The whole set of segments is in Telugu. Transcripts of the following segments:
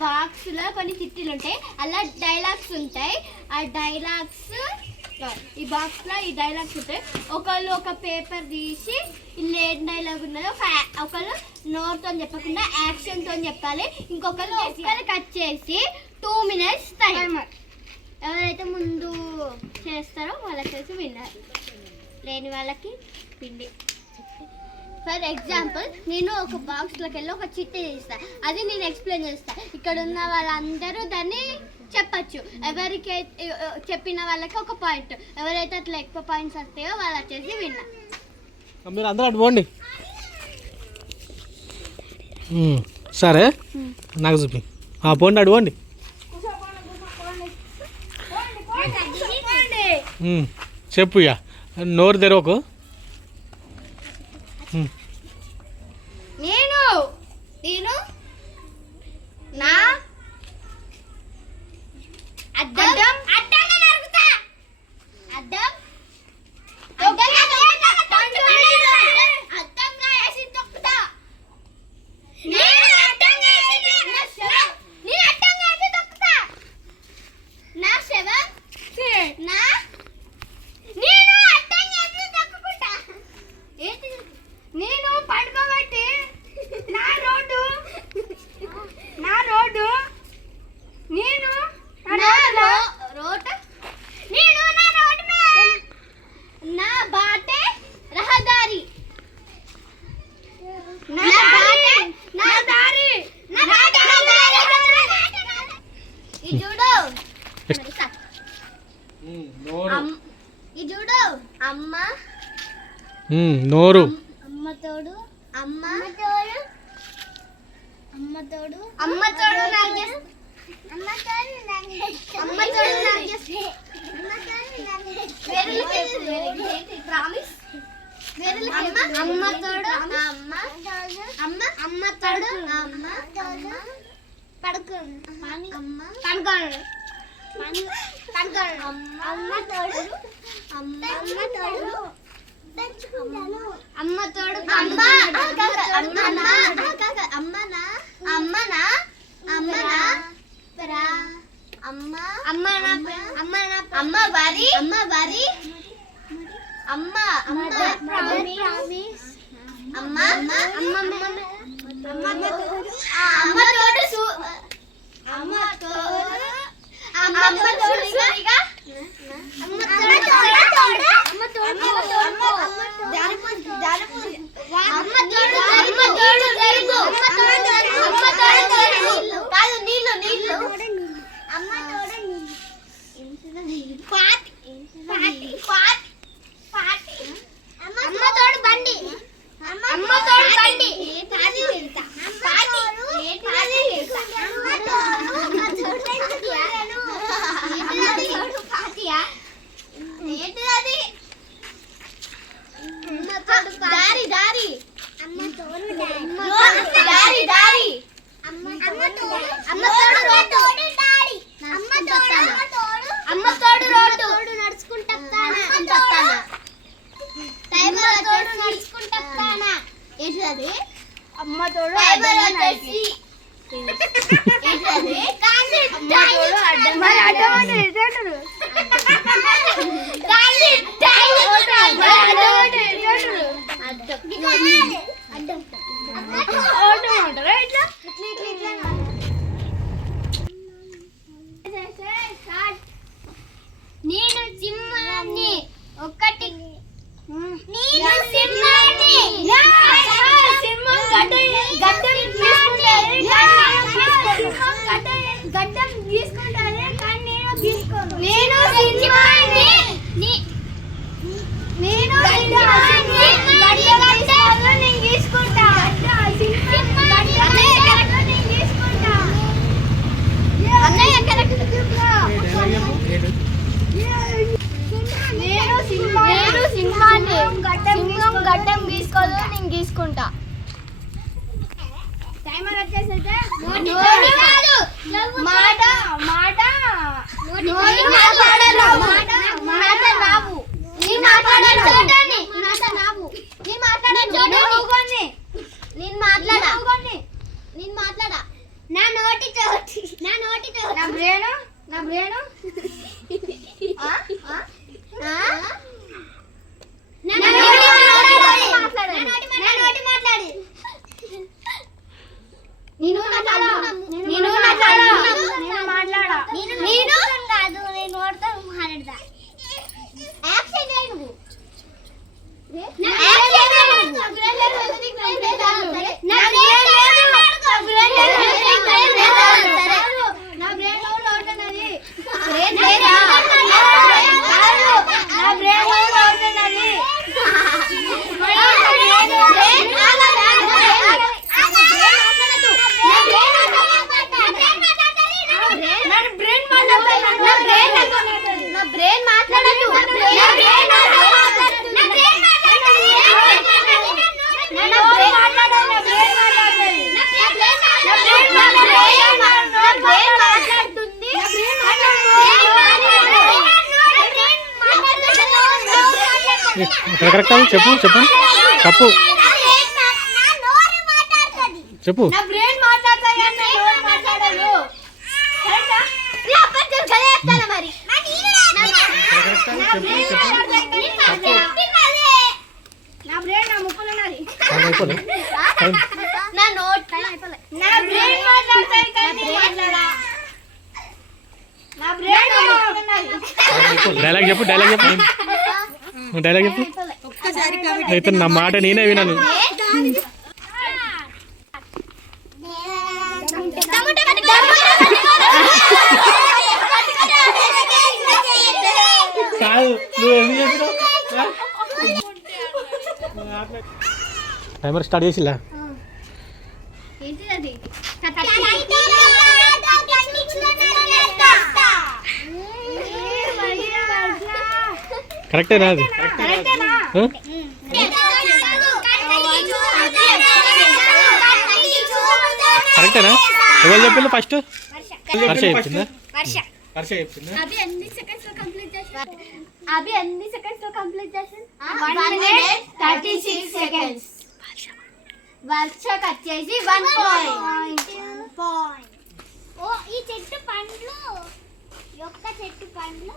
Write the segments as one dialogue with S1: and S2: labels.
S1: బాక్స్లో కొన్ని చిట్టీలు ఉంటాయి. అలా డైలాగ్స్ ఉంటాయి. ఆ డైలాగ్స్ ఈ బాక్స్లో ఈ డైలాగ్స్ ఉంటాయి. ఒకళ్ళు ఒక పేపర్ తీసి ఇల్లు ఏం డైలాగ్ ఉన్నదో ఒక ఒకళ్ళు నోట్తో చెప్పకుండా యాక్షన్తో చెప్పాలి ఒక్కరు కట్ చేసి టూ మినిట్స్ టైం ఎవరైతే ముందు చేస్తారో వాళ్ళకి విన్నారు. లేని వాళ్ళకి పిండి. ఫర్ ఎగ్జాంపుల్ నేను ఒక బాక్స్లోకి వెళ్ళి ఒక చిట్టి తీస్తా. అది నేను ఎక్స్ప్లెయిన్ చేస్తా. ఇక్కడ ఉన్న వాళ్ళందరూ దాన్ని చెప్పచ్చు. ఎవరికి చెప్పిన వాళ్ళకి ఒక పాయింట్. ఎవరైతే అట్లా ఎక్కువ పాయింట్స్ వస్తాయో వాళ్ళు వచ్చేసి విన్నా.
S2: మీరు అందరూ అటు పోండి. సరే? నాకు చూపి. ఆ, పోండి అటు పోండి. చెప్పు ఇక నోరు తెరవకు ఉమ్,
S1: నేను నేను నా అద్దం అద్దంగా నరుకుతా అద్దం అద్దంగా వేసి తొక్కుతా నేను అడ్డంగా వేసి నేను అడ్డంగా వేసి తొక్కుతా నా శవం నా నేను అడ్డంగా వేసి తొక్కుకుంటా ఏంటి నేను పడుకోబట్టి నా రోడ్డు నా రోడ్డు నేను నా రో- రోడ్డు నేను నా రోడ్డు మీద నా బాటే రహదారి నా బాటే నా దారి నా బాటే రహదారి ఇది చూడు మరి సా-
S2: ఉమ్, నోరు
S1: అమ్- ఇది చూడు అమ్మ
S2: ఉమ్, నోరు
S1: అమ్మ తోడు అమ్మ తోడు అమ్మ తోడు అమ్మ తోడు నాకు అమ్మ తోడు అమ్మ తోడు నాకు ప్రామిస్ అమ్మ అమ్మ తోడు? అమ్మ అమ్మ? అమ్మ? తోడు. అమ్మ పడుకో అమ్మ. పడుకోండి. పడుకోండి. అమ్మ తోడు. అమ్మ అమ్మ తోడు? అమ్మ తోడు? అమ్మ అమ్మనా అమ్మనా అమ్మనా అమ్మనా అమ్మ అమ్మనా అమ్మనా అమ్మ వరి అమ్మ వరి అమ్మ అమ్మ అమ్మ అమ్మ అమ్మ అమ్మ తోడు సు- అమ్మ తోడు అమ్మ తోడు సరిగా అమ్మ తోడు తోడు అమ్మ తోడు అమ్మ జారిపోదు జారిపోదు అమ్మ తోడు అమ్మ తోడు అమ్మ తోడు జరుగు అమ్మ తోడు కాదు నీళ్ళు నీళ్ళు. అమ్మ తోడు నీళ్ళు. పాటి పాటి పాటి పాటి. అమ్మ తోడు బండి. అమ్మ తోడు బండి. పాటి పాటి వెళ్తా అమ్మ తోడు అమ్మ తోడు పాటియా ఏంటిది అది దారి దారి అమ్మ తోడు దారి దారి అమ్మ తోడు అమ్మ తోడు రోడ్డు అమ్మ తోడు అమ్మ తోడు రోడ్డు నడుచుకుంటా వస్తానా టైమర్ తోడు నడుచుకుంటా వస్తానా ఏంటిది అమ్మ తోడు అడ్డం అడ్డం గాలి
S2: ఇక్కడ కరెక్ట్? చెప్పు చెప్పు. చెప్పు డైలాగ్ చెప్పు డైలాగ్ చెప్పు. డైలాగ్ చెప్పు. అయితే నా మాట నేనే విన్నాను టైమర్ స్టార్ట్ చేసిలా? కరెక్టేనా అది?
S1: కరెక్టేనా?
S2: ఎవరు చెప్పింది? ఫస్ట్ హర్ష చెప్పిందా?
S1: వచ్చేసి వన్ పాయింట్ ఓ ఈ చెట్టు పండ్లు. యొక్క చెట్టు పండ్లు.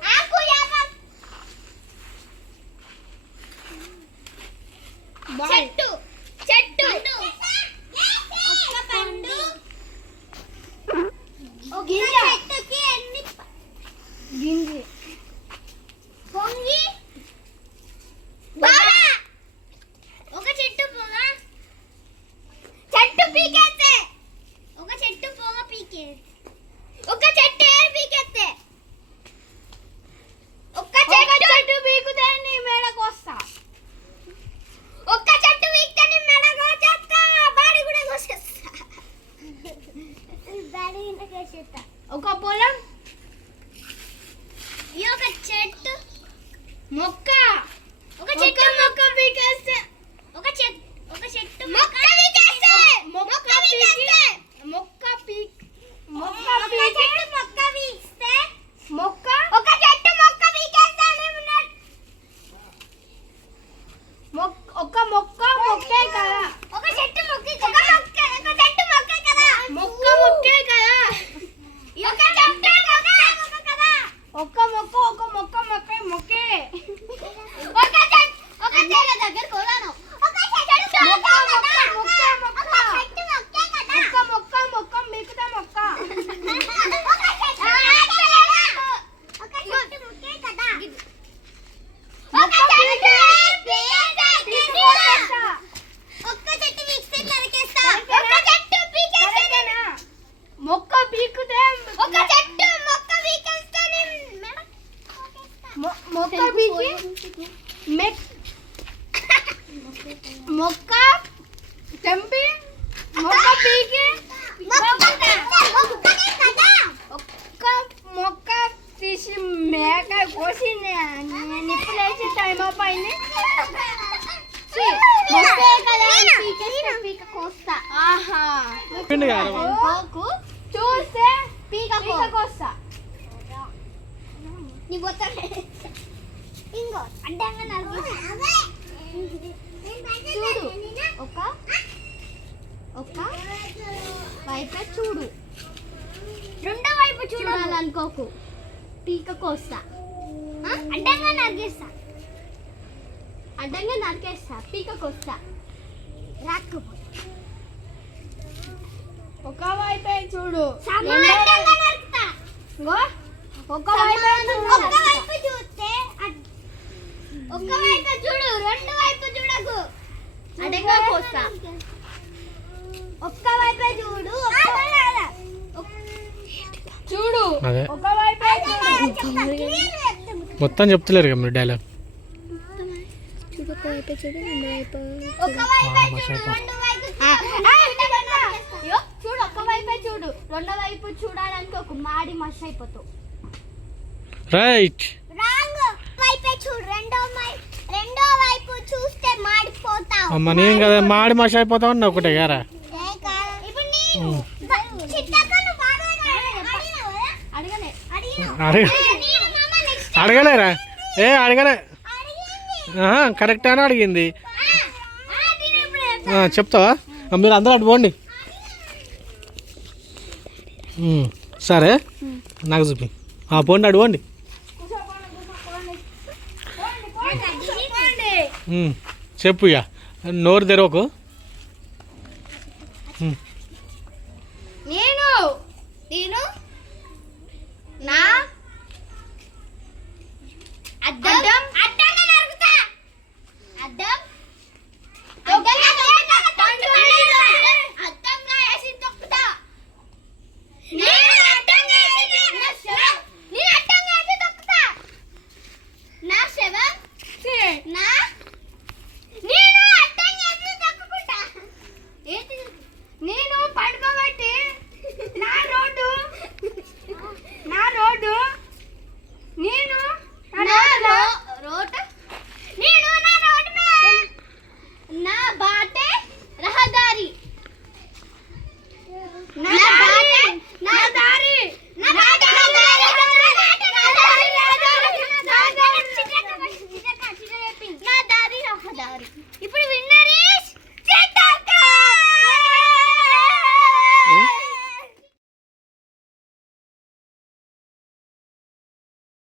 S1: చెట్టు. చెట్టు. మొక్క బీజి మెక్ మొక్క తెంపి మొక్క పీకి ఒక్క మొక్క తీసి మేక కోసి నేను ఇప్పుడు వేసి టైం అప్ అయింది. చూస్తే పీక కోస్తా. నీ పోతాడు ఇంకో అడ్డంగా నాకు చూడు. ఒక ఒక వైపు చూడు. రెండో వైపు చూడాలనుకోకు.
S3: పీక కోస్తా. అడ్డంగా నరికేస్తా. అడ్డంగా నరికేస్తా. పీక కోస్తా. రాకపో
S2: ఒక వైపే చూడు.
S3: సమానంగా వైపు చూస్తే అడ్- ఒక్క వైపు చూడు రెండు వైపు చూడకు. అడ్డంగా కోస్తా ఒక్క వైపే చూడు.
S2: చూడు.
S1: అదే
S2: ఒక వైపే చూడు
S1: మొత్తం చెప్తలేరు కదా మీరు డైలాగ్
S3: ఒక వైపే చూడు రెండు వైపు అయ్యో, చూడు ఒక్క వైపే చూడు. రెండో వైపు చూడడానికి ఒక మాడి మష్ అయిపోతావు
S1: రైట్ అమ్మ నేను కదా మాడి మష అయిపోతా ఉన్నా ఒకటే గారా? అడగలేరా? ఏ అడగలే. కరెక్ట్ అని అడిగింది. చెప్తావా? మీరు అందరూ అటు పోండి. సరే. నాకు చూపి. ఆ, పోండి అటు పోండి. ఉమ్, చెప్పు ఇక. నోరు తెరవకు.
S3: నేను నేను నా అద్దం